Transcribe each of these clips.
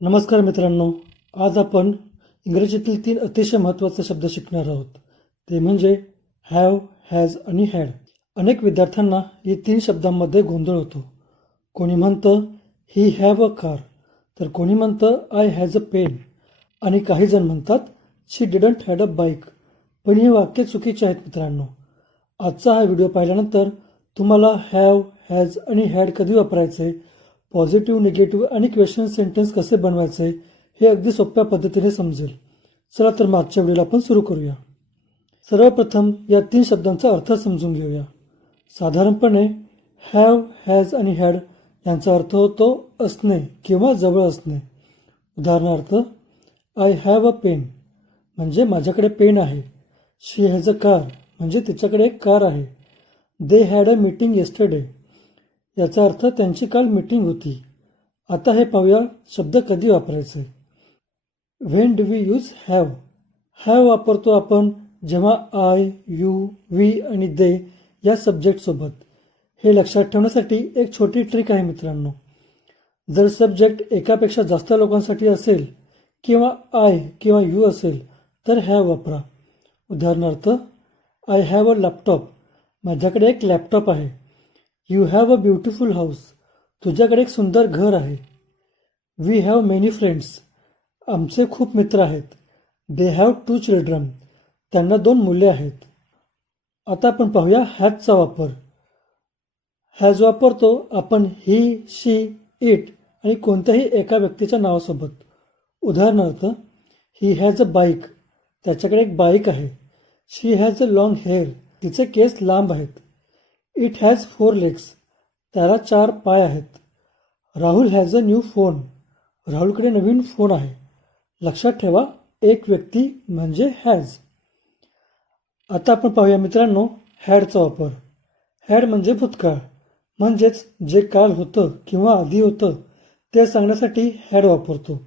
नमस्कार मित्रांनो, आज आपण इंग्रजीतील 3 अतिशय महत्त्वाचे शब्द शिकणार आहोत. ते म्हणजे हॅव, हॅज आणि हॅड. अनेक विद्यार्थ्यांना या 3 शब्दांमध्ये गोंधळ होतो. कोणी म्हणतं ही हॅव अ कार, तर कोणी म्हणतं आय हॅज अ पेन आणि काही जण म्हणतात शी डिडंट हॅड अ बाईक. पण ही वाक्ये चुकीची आहेत मित्रांनो. आजचा हा व्हिडिओ पाहिल्यानंतर तुम्हाला हॅव, हॅज आणि हॅड कधी वापरायचे, पॉझिटिव्ह, निगेटिव्ह आणि क्वेश्चन सेंटेन्स कसे बनवायचे हे अगदी सोप्या पद्धतीने समजेल. चला तर मग आजच्या व्हिडिओला आपण सुरू करूया. सर्वप्रथम या 3 शब्दांचा अर्थ समजून घेऊया. साधारणपणे हॅव, हॅज आणि हॅड यांचा अर्थ होतो असणे किंवा जवळ असणे. उदाहरणार्थ, आय हॅव अ पेन म्हणजे माझ्याकडे पेन आहे. शी हॅज अ कार म्हणजे तिच्याकडे एक कार आहे. They had a meeting yesterday याचा अर्थ त्यांची काल मीटिंग होती. आता हे पाहूया शब्द कधी वापरायचे. When do we use have. Have वापरतो आपण जेव्हा आय, यू, वी आणि दे या सब्जेक्टसोबत. हे लक्षात ठेवण्यासाठी एक छोटी ट्रिक आहे मित्रांनो. जर सब्जेक्ट एकापेक्षा जास्त लोकांसाठी असेल किंवा आय किंवा यू असेल तर हॅव वापरा. उदाहरणार्थ, आय हॅव अ लॅपटॉप माझ्याकडे एक लॅपटॉप आहे. You have a beautiful house तुझ्याकडे एक सुंदर घर आहे. वी हॅव मेनी फ्रेंड्स आमचे खूप मित्र आहेत. दे हॅव 2 चिल्ड्रन त्यांना 2 मुले आहेत. आता आपण पाहूया हॅजचा वापर. हॅज वापरतो आपण ही, शी, इट आणि कोणत्याही एका व्यक्तीच्या नावासोबत. उदाहरणार्थ, ही हॅज अ बाईक त्याच्याकडे एक बाईक आहे. शी हॅज अ लॉंग हेअर तिचे केस लांब आहेत. इट हॅज 4 लेग्स त्याला 4 पाय आहेत. Rahul has a new phone राहुलकडे नवीन फोन आहे. लक्षात ठेवा, एक व्यक्ती म्हणजे हॅज. आता आपण पाहूया मित्रांनो हॅडचा वापर. हॅड म्हणजे भूतकाळ म्हणजेच जे काल होतं किंवा आधी होतं ते सांगण्यासाठी हॅड वापरतो.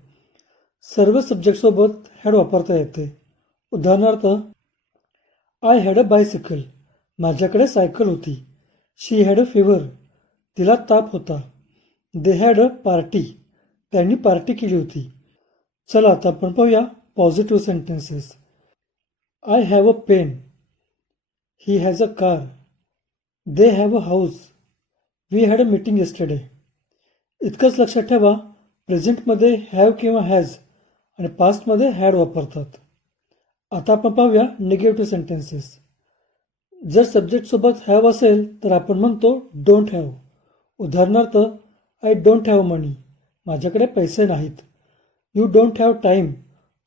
सर्व सब्जेक्टसोबत हॅड वापरता येते. उदाहरणार्थ, आय हॅड अ बायसिकल माझ्याकडे सायकल होती. शी हॅड अ फिवर तिला ताप होता. दे हॅड अ पार्टी त्यांनी पार्टी केली होती. चला आता आपण पाहूया positive sentences. I have a pen. He has a car. They have a house. We had a meeting yesterday. इतकंच लक्षात ठेवा, प्रेझेंटमध्ये हॅव किंवा हॅज आणि पास्टमध्ये हॅड वापरतात. आता आपण पाहूया निगेटिव्ह सेंटेन्सेस. जर सब्जेक्टसोबत हॅव असेल तर आपण म्हणतो डोंट हॅव. उदाहरणार्थ, आय डोंट हॅव मनी माझ्याकडे पैसे नाहीत. यू डोंट हॅव टाईम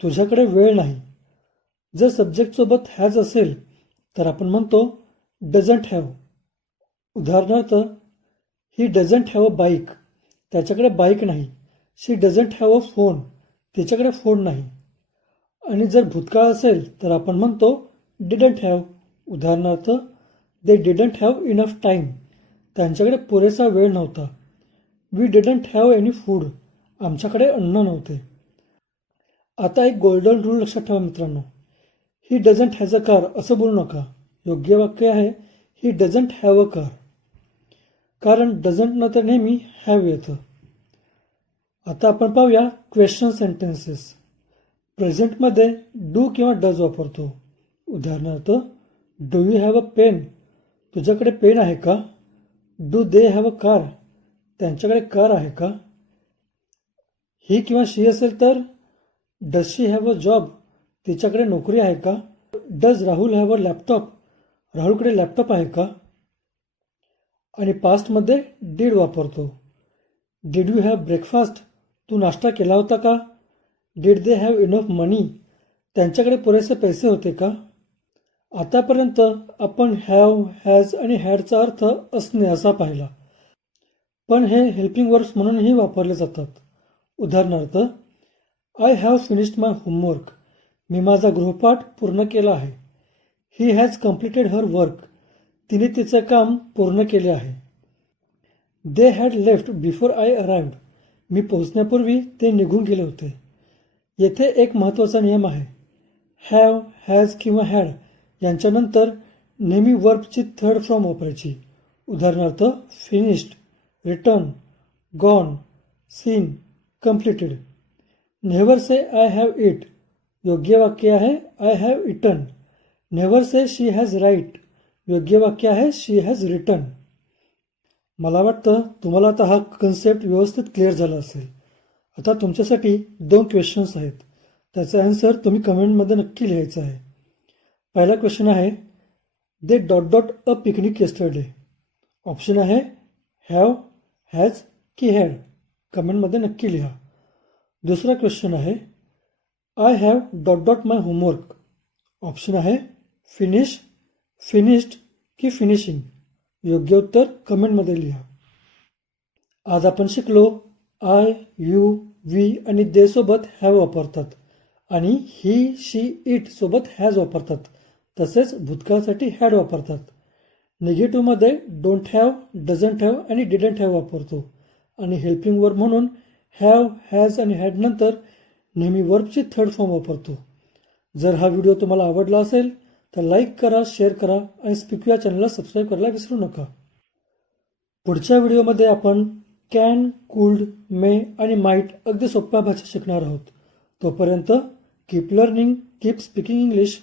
तुझ्याकडे वेळ नाही. जर सब्जेक्टसोबत हॅज असेल तर आपण म्हणतो डझंट हॅव. उदाहरणार्थ, ही डझंट हॅव अ बाईक त्याच्याकडे बाईक नाही. शी डझंट हॅव अ फोन तिच्याकडे फोन नाही. आणि जर भूतकाळ असेल तर आपण म्हणतो डिडंट हॅव. उदाहरणार्थ, they didn't have enough time त्यांच्याकडे पुरेसा वेळ नव्हता. We didn't have any food आमच्याकडे अन्न नव्हते. आता एक गोल्डन रूल लक्षात ठेवा मित्रांनो. He doesn't has a car असं बोलू नका. योग्य वाक्य आहे he doesn't have a car. कारण डझंट नंतर नेहमी हॅव येतं. आता आपण पाहूया क्वेश्चन सेंटेन्सेस. प्रेझेंटमध्ये डू किंवा डज वापरतो. उदाहरणार्थ, do you have a pen तुझ्याकडे पेन आहे का. Do they have a car त्यांच्याकडे कार आहे का. ही किंवा शी असेल तर does she have a job तिच्याकडे नोकरी आहे का. Does Rahul have a laptop राहुलकडे लॅपटॉप आहे का. आणि पास्टमध्ये डीड वापरतो. डिड यू हॅव ब्रेकफास्ट तू नाश्ता केला होता का. डिड दे हॅव इनफ मनी त्यांच्याकडे पुरेसे पैसे होते का. आतापर्यंत आपण हॅव, हॅज आणि हॅडचा अर्थ असणे असा पाहिला. पण हे हेल्पिंग वर्ब्स म्हणूनही वापरले जातात. उदाहरणार्थ, I have finished my homework मी माझा गृहपाठ पूर्ण केला आहे. He has completed her work तिने तिचे काम पूर्ण केले आहे. They had left before I arrived मी पोहोचण्यापूर्वी ते निघून गेले होते. येथे एक महत्त्वाचा नियम आहे. हॅव, हॅज किंवा हॅड यांच्यानंतर नेहमी वर्बची थर्ड फॉर्म वापरायची. उदाहरणार्थ, finished, return, gone, seen, completed. Never say I have eat, योग्य वाक्य आहे I have eaten. Never say she has write, योग्य वाक्य आहे शी हॅज रिटन. मला वाटतं तुम्हाला आता हा कन्सेप्ट व्यवस्थित क्लिअर झाला असेल. आता तुमच्यासाठी 2 क्वेश्चन्स आहेत. त्याचा आन्सर तुम्ही कमेंटमध्ये नक्की लिहायचा आहे. पहिला क्वेश्चन आहे, दे डॉट डॉट अ पिकनिक येस्टरडे. ऑप्शन आहे हॅव, हॅज की हॅड. कमेंटमध्ये नक्की लिहा. दुसरा क्वेश्चन आहे, I have dot dot my homework. Option आहे फिनिश, फिनिश्ड की फिनिशिंग. योग्य उत्तर कमेंटमध्ये लिहा. आज आपण शिकलो आय, यू, वी आणि दे सोबत हॅव वापरतात आणि ही, शी, इट सोबत हॅज वापरतात. तसेच भूतकाळासाठी हॅड वापरतात. निगेटिव्हमध्ये डोंट हॅव, डझंट हॅव आणि डिडंट हॅव वापरतो. आणि हेल्पिंग वर्ब म्हणून हॅव, हॅज आणि हॅड नंतर नेहमी वर्बची थर्ड फॉर्म वापरतो. जर हा व्हिडिओ तुम्हाला आवडला असेल तर लाईक करा, शेअर करा आणि स्पीक या चॅनलला सबस्क्राईब करायला विसरू नका. पुढच्या व्हिडिओमध्ये आपण कॅन, कुल्ड, मे आणि माईट अगदी सोप्या भाषेत शिकणार आहोत. तोपर्यंत keep learning, keep speaking English.